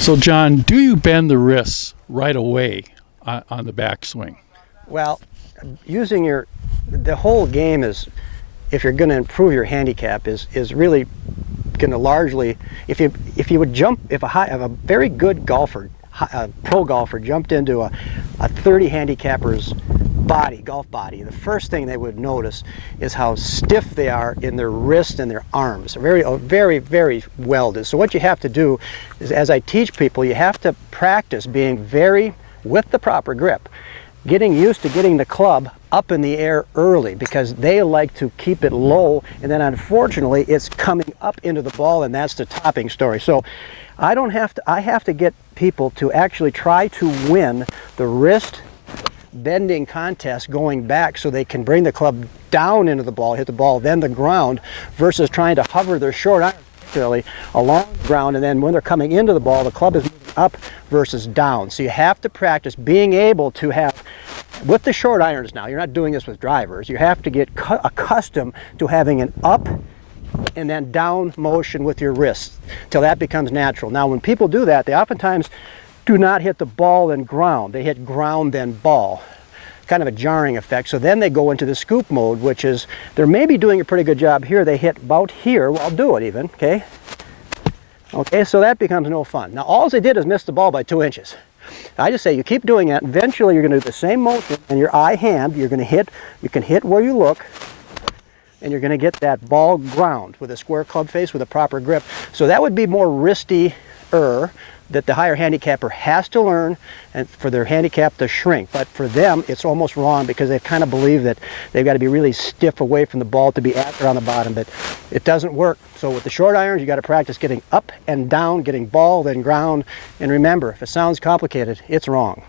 So, John, do you bend the wrists right away on the backswing? Well, using the whole game is, if you're going to improve your handicap, is really going to largely, if you would jump, if a very good golfer, a pro golfer jumped into a 30 handicapper's golf body, the first thing they would notice is how stiff they are in their wrists and their arms. Very welded. So what you have to do is, as I teach people, you have to practice being with the proper grip, getting used to getting the club up in the air early, because they like to keep it low, and then unfortunately it's coming up into the ball, and that's the topping story. So I have to get people to actually try to win the wrist bending contest going back, so they can bring the club down into the ball, hit the ball, then the ground, versus trying to hover their short iron particularly along the ground, and then when they're coming into the ball, the club is moving up versus down. So you have to practice being able to have, with the short irons now, you're not doing this with drivers, you have to get accustomed to having an up and then down motion with your wrists till that becomes natural. Now when people do that, they oftentimes do not hit the ball and ground. They hit ground then ball. Kind of a jarring effect. So then they go into the scoop mode, which is, they're maybe doing a pretty good job here. They hit about here. Well, I'll do it even, okay? Okay, so that becomes no fun. Now all they did is miss the ball by 2 inches. I just say you keep doing that. Eventually you're going to do the same motion, and your eye hand, you can hit where you look, and you're going to get that ball ground with a square club face with a proper grip. So that would be more wristy-er, that the higher handicapper has to learn, and for their handicap to shrink. But for them, it's almost wrong, because they kind of believe that they've got to be really stiff away from the ball to be accurate on the bottom, but it doesn't work. So with the short irons, you got to practice getting up and down, getting ball, then ground. And remember, if it sounds complicated, it's wrong.